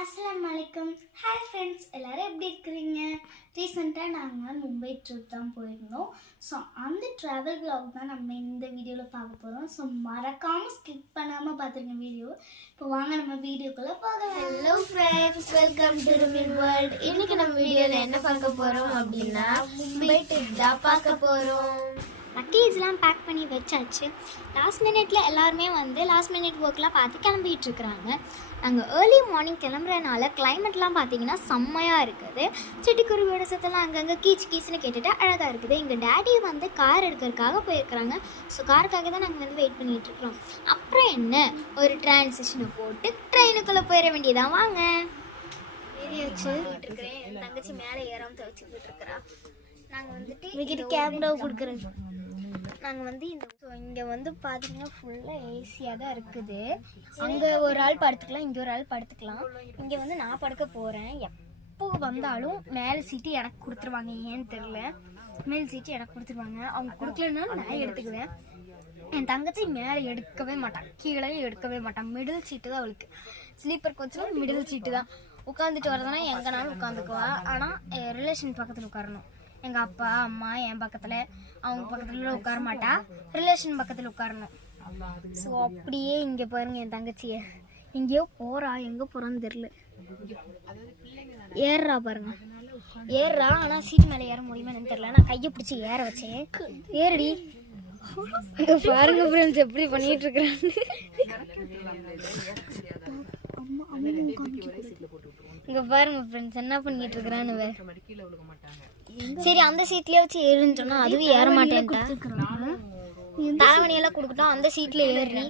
அஸ்ஸலாமு அலைக்கும். Hi friends, எல்லோரும் எப்படி இருக்கிறீங்க? ரீசெண்டாக நாங்கள் மும்பை ட்ரிப் தான் போயிருந்தோம். ஸோ அந்த ட்ராவல் vlog தான் நம்ம இந்த வீடியோவில் பார்க்க போகிறோம். ஸோ மறக்காமல் ஸ்கிப் பண்ணாமல் பார்த்துருங்க வீடியோ. இப்போ வாங்க நம்ம வீடியோக்குள்ளே போகலாம். ஹலோ ஃப்ரெண்ட்ஸ், வெல்கம் டு ருமின் வேர்ல்ட். இன்னைக்கு நம்ம வீடியோவில் என்ன பார்க்க போகிறோம் அப்படின்னா மும்பை ட்ரிப் தான் பார்க்க போகிறோம். லக்கேஜ்லாம் பேக் பண்ணி வச்சாச்சு. லாஸ்ட் மினிட்ல எல்லாருமே லாஸ்ட் மினிட் ஒர்க்லாம் பார்த்து கிளம்பிட்டு இருக்கிறாங்க. நாங்கள் ஏர்லி மார்னிங் கிளம்புறதுனால கிளைமேட்லாம் பார்த்தீங்கன்னா செம்மையாக இருக்குது. சிட்டுக்குருவியோட சத்தெல்லாம் அங்கங்கே கீச்சுன்னு கேட்டுட்டு அழகாக இருக்குது. எங்கள் டேடி கார் எடுக்கிறதுக்காக போயிருக்கிறாங்க. ஸோ காருக்காக தான் நாங்கள் வெயிட் பண்ணிகிட்ருக்குறோம். அப்புறம் என்ன, ஒரு டிரான்சிஷனை போட்டு ட்ரெயினுக்குள்ளே போயிட வேண்டியதான். வாங்க ஏறி வச்சு இருக்கிறேன். என் தங்கச்சி மேலே ஏறாமல் துவச்சிக்கிட்டு இருக்கிறா. நாங்கள் கேமராவை கொடுக்குறேன். நாங்கள் இங்கே பார்த்தீங்கன்னா ஃபுல்லாக ஏசியாக தான் இருக்குது. அங்கே ஒரு ஆள் படுத்துக்கலாம், இங்கே ஒரு ஆள் படுத்துக்கலாம். இங்கே நான் படுக்க போகிறேன். எப்போ வந்தாலும் மேலே சீட்டு எனக்கு கொடுத்துருவாங்க. ஏன்னு தெரில, மேல் சீட்டு எனக்கு கொடுத்துருவாங்க. அவங்க கொடுக்கலன்னாலும் நான் எடுத்துக்குவேன். என் தங்கச்சி மேலே எடுக்கவே மாட்டான், கீழே எடுக்கவே மாட்டான். மிடில் சீட்டு தான் அவளுக்கு. ஸ்லீப்பர் கோச்சில் மிடில் சீட்டு தான். உட்காந்துட்டு வரதுனா எங்கேனாலும் உட்காந்துக்குவா. ஆனால் ரிலேஷன் பக்கத்தில் உட்காரணும். எங்கள் அப்பா அம்மா என் பக்கத்தில், அவங்க பக்கத்தில் உட்கார மாட்டா. ரிலேஷன் பக்கத்தில் உட்காரணும். ஸோ அப்படியே இங்கே பாருங்க, என் தங்கச்சியை எங்கேயோ போகிறா. எங்கே போகிறான்னு தெரில. ஏறுறா பாருங்க, ஏறுறா. ஆனால் சீட் மேலே ஏற முடியுமான்னு தெரில. நான் கையை பிடிச்சி ஏற வச்சேன். ஏறடி. இங்கே பாருங்க ஃப்ரெண்ட்ஸ், எப்படி பண்ணிட்டு இருக்கிறான்னு. இங்கே பாருங்க ஃப்ரெண்ட்ஸ், என்ன பண்ணிட்டு இருக்கிறான்னு. சரி, அந்த சீட்லயே வச்சு ஏறுன்னு சொன்னா அதுவும் ஏற மாட்டேன்ட்டா. தலைவணியெல்லாம் கொடுக்கட்டும், அந்த சீட்ல ஏறி.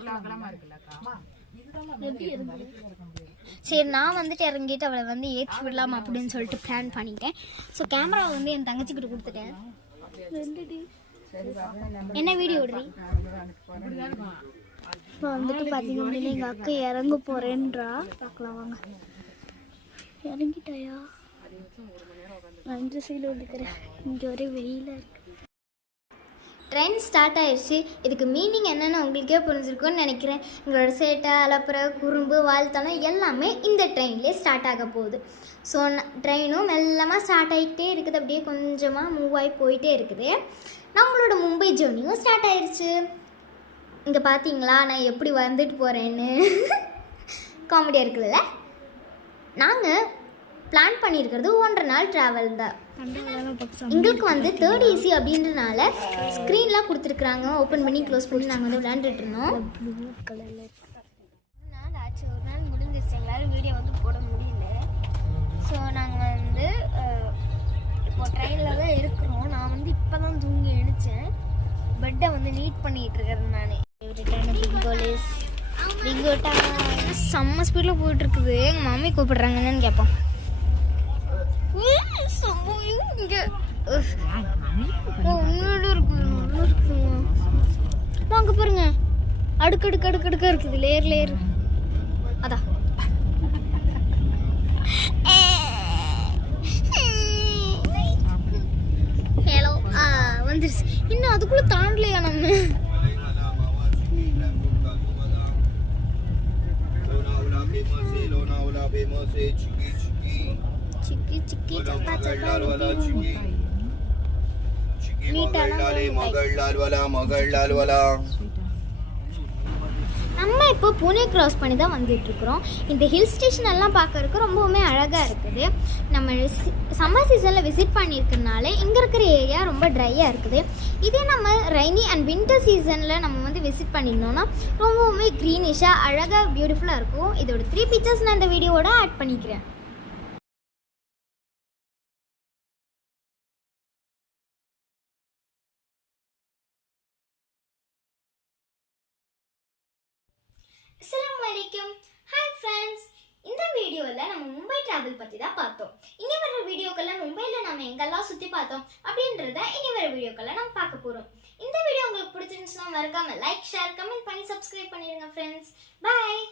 சரி, நான் இறங்கிட்டு அவளை ஏற்றி விடலாம் அப்படின்னு சொல்லிட்டு பிளான் பண்ணிட்டேன். ஸோ கேமராவை என் தங்கச்சி கிட்ட கொடுத்துட்டேன். என்ன வீடியோ விடுறீ? இப்போ பார்த்தீங்க அப்படின்னா எங்கள் அக்கா இறங்க போறேன்றா. பார்க்கலாம் வாங்க. இறங்கிட்டாயா? நான் சைடில் வந்துக்கிறேன். இங்கே ஒரே வெயிலாக இருக்குது. ட்ரெயின் ஸ்டார்ட் ஆயிடுச்சு. இதுக்கு மீனிங் என்னென்னு உங்களுக்கே புரிஞ்சிருக்கும்னு நினைக்கிறேன். எங்களோட சேட்டை, அலப்புற, குறும்பு, வாழ்த்தனம் எல்லாமே இந்த ட்ரெயின்லேயே ஸ்டார்ட் ஆக போகுது. ஸோ ட்ரெயினும் மெல்லமாக ஸ்டார்ட் ஆகிட்டே இருக்குது. அப்படியே கொஞ்சமாக மூவ் ஆகி போயிட்டே இருக்குது. நம்மளோட மும்பை ஜேர்னியும் ஸ்டார்ட் ஆயிடுச்சு. இங்கே பார்த்தீங்களா நான் எப்படி வந்துட்டு போகிறேன்னு? காமெடியாக இருக்குல்ல? நாங்கள் பிளான் பண்ணியிருக்கிறது 1.5 நாள் ட்ராவல் தான். எங்களுக்கு 3rd ஏசி அப்படின்றனால ஸ்க்ரீன்லாம் கொடுத்துருக்குறாங்க. ஓப்பன் பண்ணி க்ளோஸ் பண்ணி நாங்கள் விளையாண்டுட்டு இருந்தோம். ப்ளூ கலரில் நாள் ஆச்சு. ஒரு நாள் முடிஞ்சிருச்சு. எங்களால் வீடியோ போட முடியல. ஸோ நாங்கள் இப்போ ட்ரெயினில் தான் இருக்கிறோம். நான் இப்போ தான் தூங்கி எழுந்தேன். பெட்டை நீட் பண்ணிகிட்டு இருக்கிறேன். நான் பிங்கோட்டா செம்ம ஸ்பீடில் போயிட்டுருக்குது. எங்கள் மாமி கூப்பிடுறாங்க, என்னன்னு கேட்போம். வாங்க பாருங்க, அடுக்கடுக்கா இருக்குது. லேயர் அதான். ஹலோ, வந்துருச்சு. இன்னும் அதுக்குள்ள தாண்டலையா நம்ம? நம்ம இப்போ புனே கிராஸ் பண்ணி தான் வந்துட்டு இருக்கிறோம். இந்த ஹில் ஸ்டேஷன் எல்லாம் பார்க்கறதுக்கு ரொம்பவுமே அழகாக இருக்குது. நம்ம சம்மர் சீசனில் விசிட் பண்ணியிருக்கிறதுனால இங்கே இருக்கிற ஏரியா ரொம்ப ட்ரையாக இருக்குது. இதே நம்ம ரெய்னி அண்ட் வின்டர் சீசனில் நம்ம விசிட் பண்ணியிருந்தோம்னா ரொம்பவுமே க்ரீனிஷாக அழகாக பியூட்டிஃபுல்லாக இருக்கும். இதோட 3 பிக்சர்ஸ் நான் இந்த வீடியோவோட ஆட் பண்ணிக்கிறேன். அஸ்ஸலாமு அலைக்கும். ஹாய் ஃப்ரெண்ட்ஸ், இந்த வீடியோவில் நம்ம மும்பை ட்ராவல் பற்றி தான் பார்த்தோம். இனி வர வீடியோக்களில் மும்பையில் நம்ம எங்கெல்லாம் சுற்றி பார்த்தோம் அப்படின்றத இனி வர வீடியோக்களில் நம்ம பார்க்க போகிறோம். இந்த வீடியோ உங்களுக்கு பிடிச்சிருந்துச்சுன்னா மறக்காமல் லைக், ஷேர், கமெண்ட் பண்ணி சப்ஸ்கிரைப் பண்ணிடுங்க ஃப்ரெண்ட்ஸ். பாய்.